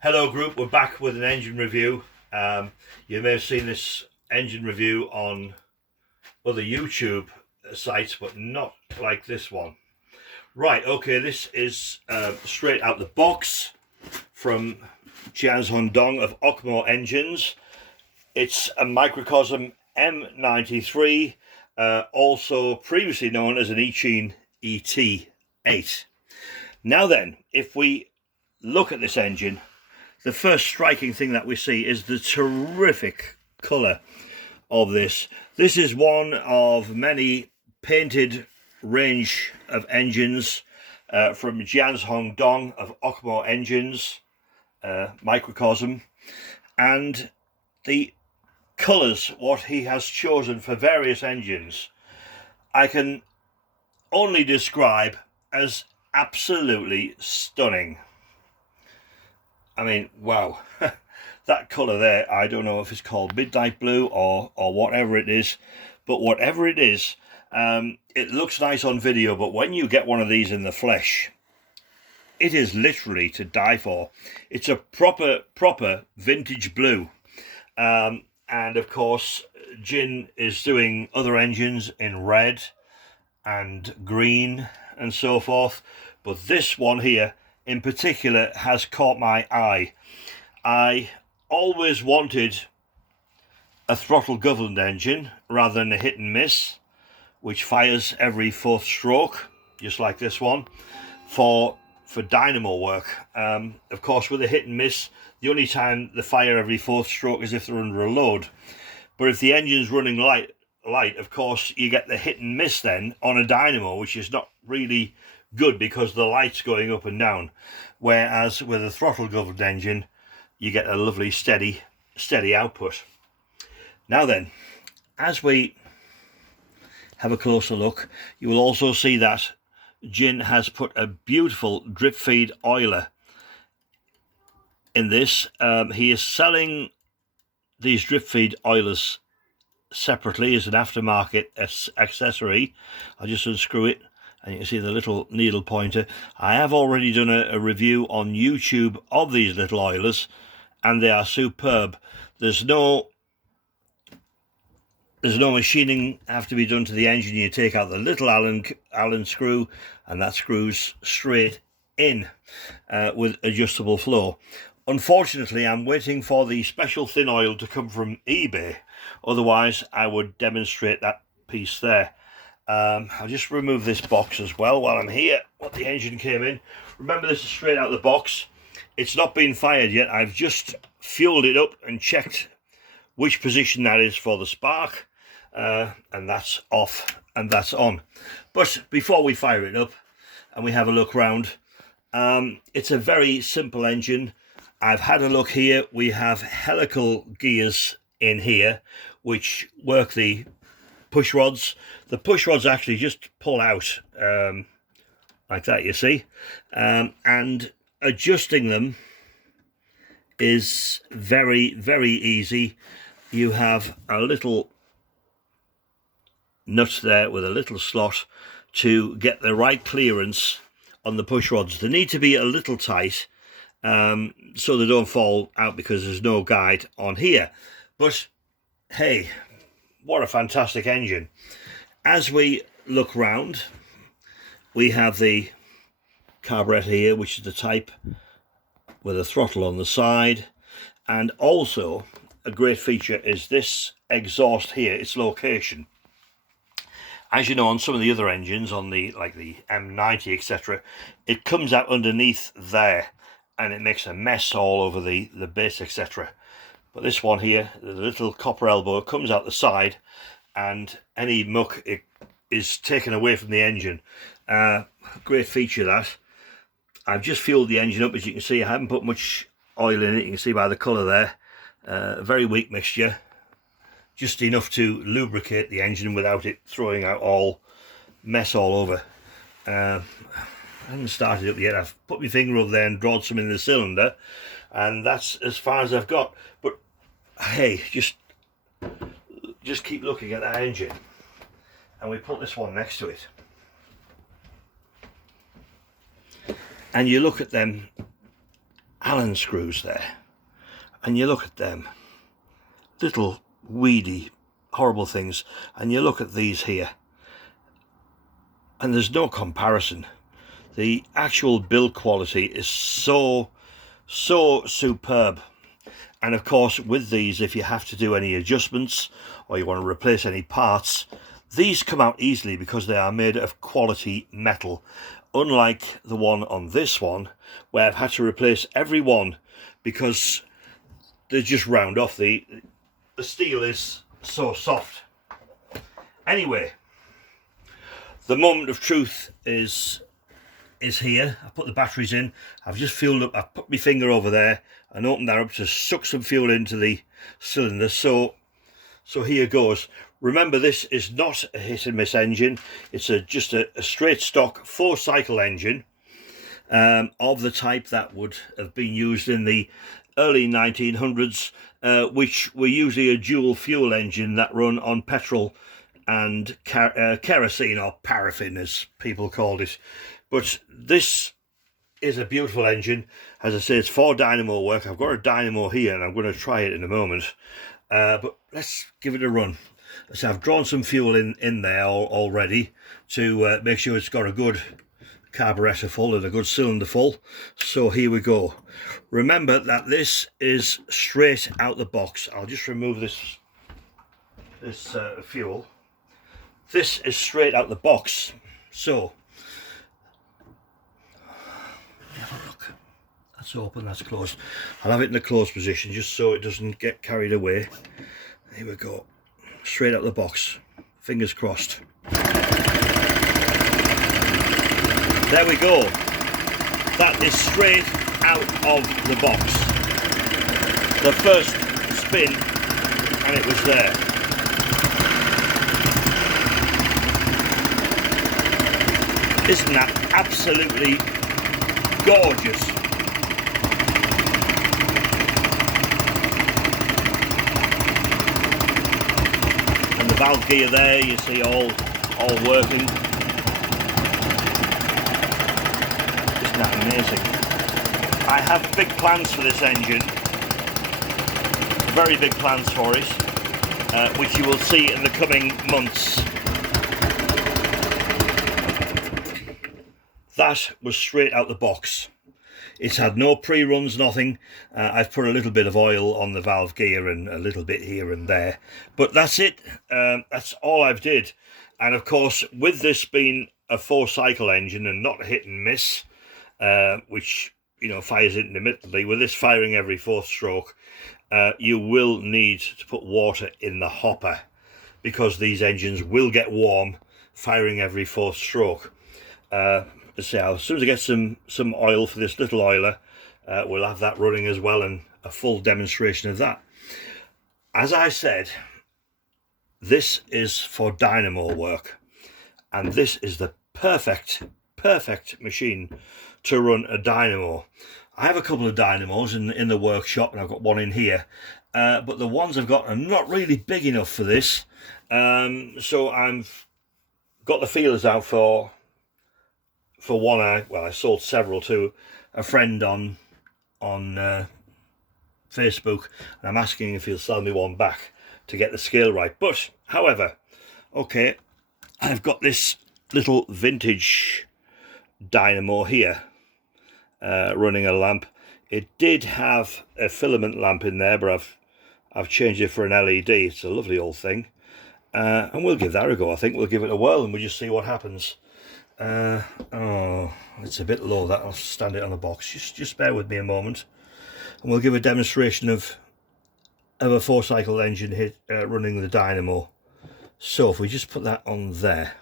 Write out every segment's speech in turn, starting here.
Hello group, we're back with an engine review. You may have seen this engine review on other YouTube sites, but not like this one. Right, okay, this is straight out the box from Jiangdong of OKMO Engines. It's a Microcosm M93, also previously known as an Eachine ET8. Now then, if we look at this engine, the first striking thing that we see is the terrific colour of this. This is one of many painted range of engines from Jiangdong of OKMO Engines, Microcosm, and the colours what he has chosen for various engines I can only describe as absolutely stunning. I mean, wow, that colour there, I don't know if it's called midnight blue or whatever it is, but whatever it is, it looks nice on video, but when you get one of these in the flesh, it is literally to die for. It's a proper vintage blue. And of course, Jin is doing other engines in red and green and so forth, but this one here in particular has caught my eye. I always wanted a throttle governed engine rather than a hit and miss, which fires every fourth stroke, just like this one, for dynamo work. Of course, with a hit and miss, the only time they fire every fourth stroke is if they're under a load. But if the engine's running light, of course, you get the hit and miss then on a dynamo, which is not really good because the light's going up and down, whereas with a throttle governed engine you get a lovely steady output. Now then, as we have a closer look, you will also see that Jin has put a beautiful drip feed oiler in this. He is selling these drip feed oilers separately as an aftermarket accessory. I'll just unscrew it and you can see the little needle pointer. I have already done a review on YouTube of these little oilers and they are superb. There's no machining have to be done to the engine. You take out the little Allen screw and that screws straight in with adjustable flow. Unfortunately, I'm waiting for the special thin oil to come from eBay. Otherwise, I would demonstrate that piece there. I'll just remove this box as well while I'm here, what the engine came in. Remember, this is straight out the box. It's not been fired yet. I've just fueled it up and checked which position that is for the spark. And that's off and that's on. But before we fire it up and we have a look round, it's a very simple engine. I've had a look here. We have helical gears in here which work the push rods. The push rods actually just pull out like that, you see, and adjusting them is very easy. You have a little nut there with a little slot to get the right clearance on the push rods. They need to be a little tight so they don't fall out because there's no guide on here. But hey, what a fantastic engine. As we look round, we have the carburetor here, which is the type with a throttle on the side, and also a great feature is this exhaust here, its location. As you know, on some of the other engines, on the like the M90 etc., it comes out underneath there and it makes a mess all over the base etc. But this one here, the little copper elbow, comes out the side and any muck it is taken away from the engine. Great feature that. I've just fueled the engine up. As you can see, I haven't put much oil in it. You can see by the colour there. Very weak mixture, just enough to lubricate the engine without it throwing out all mess all over. I haven't started up yet. I've put my finger over there and drawn some in the cylinder, and that's as far as I've got. But hey, just keep looking at that engine, and we put this one next to it, and you look at them Allen screws there, and you look at them, little weedy, horrible things, and you look at these here, and there's no comparison. The actual build quality is so superb. And of course, with these, if you have to do any adjustments or you want to replace any parts, these come out easily because they are made of quality metal, unlike the one on this one where I've had to replace every one because they just round off. The steel is so soft. Anyway, the moment of truth is here. I put the batteries in. I've just fueled up. I've put my finger over there and opened that up to suck some fuel into the cylinder. So here goes. Remember, this is not a hit and miss engine. It's just a straight stock 4-cycle engine of the type that would have been used in the early 1900s, which were usually a dual fuel engine that run on petrol and kerosene, or paraffin as people called it. But this is a beautiful engine. As I say, it's for dynamo work. I've got a dynamo here and I'm going to try it in a moment, but let's give it a run. So I've drawn some fuel in there already to make sure it's got a good carburetor full and a good cylinder full. So here we go. Remember that this is straight out the box. I'll just remove this fuel. This is straight out the box. So have a look. That's open, that's closed. I'll have it in the closed position just so it doesn't get carried away. Here we go. Straight out the box. Fingers crossed. There we go. That is straight out of the box. The first spin and it was there. Isn't that absolutely gorgeous? And the valve gear there, you see all working. Isn't that amazing? I have big plans for this engine, very big plans for it, which you will see in the coming months. That was straight out the box. It's had no pre-runs, nothing. I've put a little bit of oil on the valve gear and a little bit here and there. But that's it. That's all I've did. And of course, with this being a 4-cycle engine and not hit and miss, which, you know, fires intermittently, with this firing every 4th stroke, you will need to put water in the hopper because these engines will get warm firing every 4th stroke. So as soon as I get some oil for this little oiler, we'll have that running as well, and a full demonstration of that. As I said, this is for dynamo work, and this is the perfect machine to run a dynamo. I have a couple of dynamos in the workshop, and I've got one in here, but the ones I've got are not really big enough for this, so I've got the feelers out for one. I sold several to a friend on Facebook, and I'm asking if he'll sell me one back to get the scale right. But however, okay, I've got this little vintage dynamo here running a lamp. It did have a filament lamp in there, but I've changed it for an LED. It's a lovely old thing, and we'll give that a go. I think we'll give it a whirl and we'll just see what happens. Oh, it's a bit low, that. I'll stand it on the box. Just bear with me a moment, and we'll give a demonstration of a 4-cycle engine running the dynamo. So if we just put that on there,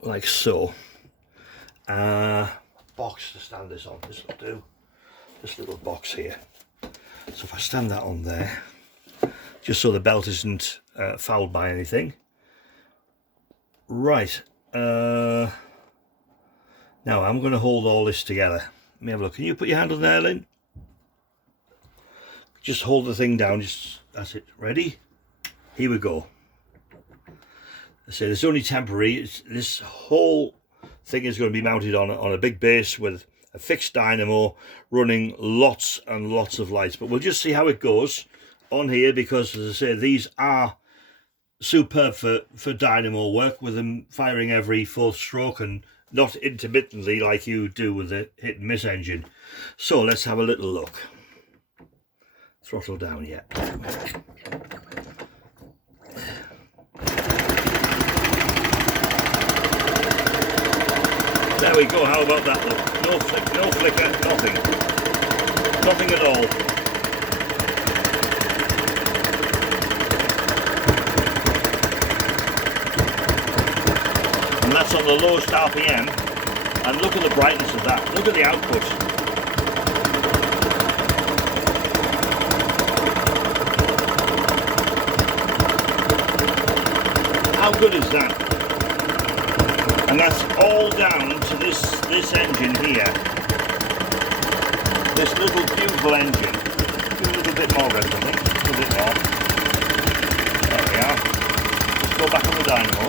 like so, box to stand this on. This will do. This little box here. So if I stand that on there, just so the belt isn't fouled by anything. Right. Now I'm going to hold all this together. Let me have a look. Can you put your hand on there, Lynn? Just hold the thing down. That's it. Ready? Here we go. I say it's only temporary. This whole thing is going to be mounted on a big base with a fixed dynamo running lots and lots of lights. But we'll just see how it goes on here, because as I say, these are superb for dynamo work, with them firing every 4th stroke and not intermittently like you do with the hit and miss engine. So let's have a little look. Throttle down yet. There we go, how about that look? No flick, no flicker, nothing. Nothing at all. And that's on the lowest RPM. And look at the brightness of that. Look at the output. How good is that? And that's all down to this engine here. This little beautiful engine. Do a little bit more rest, I think. A little bit more. There we are. Let's go back on the dynamo.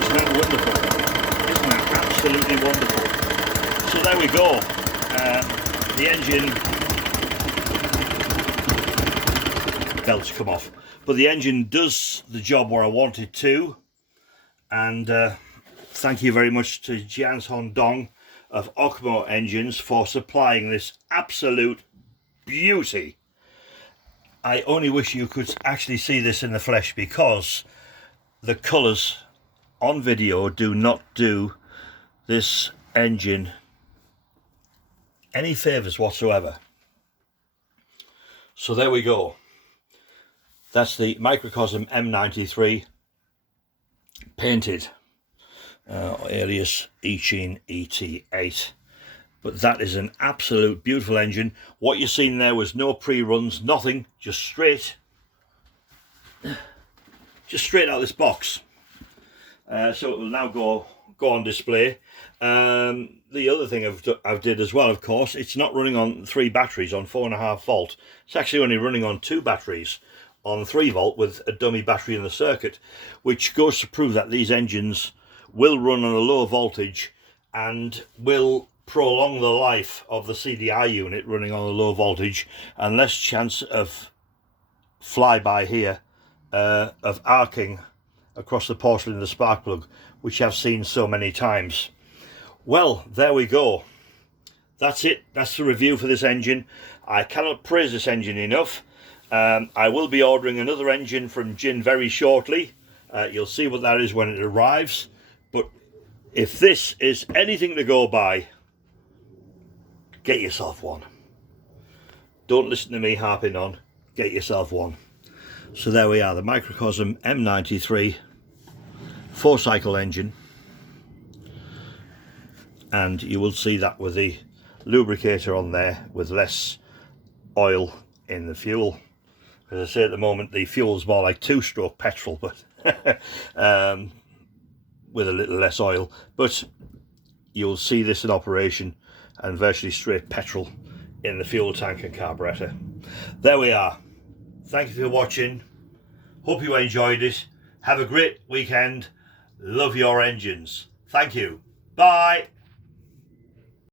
Isn't that wonderful? Isn't that absolutely wonderful? So there we go. The engine belts come off. But the engine does the job where I want it to, and thank you very much to Jians Hondong of OKMO Engines for supplying this absolute beauty. I only wish you could actually see this in the flesh, because the colours on video do not do this engine any favours whatsoever. So there we go. That's the Microcosm M93 painted, alias Eachine ET8. But that is an absolute beautiful engine. What you've seen there was no pre-runs, nothing, just straight out of this box. So it will now go on display. The other thing I've did as well, of course, it's not running on 3 batteries on 4.5 volt. It's actually only running on 2 batteries on 3 volt with a dummy battery in the circuit, which goes to prove that these engines will run on a low voltage and will prolong the life of the CDI unit running on a low voltage, and less chance of flyby here, of arcing across the porcelain in the spark plug, which I've seen so many times. Well, there we go. That's it. That's the review for this engine. I cannot praise this engine enough. I will be ordering another engine from Jin very shortly. You'll see what that is when it arrives. But if this is anything to go by, get yourself one. Don't listen to me harping on. Get yourself one. So there we are, the Microcosm M93 4-cycle engine. And you will see that with the lubricator on there, with less oil in the fuel. As I say, at the moment the fuel's more like 2-stroke petrol, but with a little less oil. But you'll see this in operation, and virtually straight petrol in the fuel tank and carburetor. There we are. Thank you for watching. Hope you enjoyed it. Have a great weekend. Love your engines. Thank you. Bye.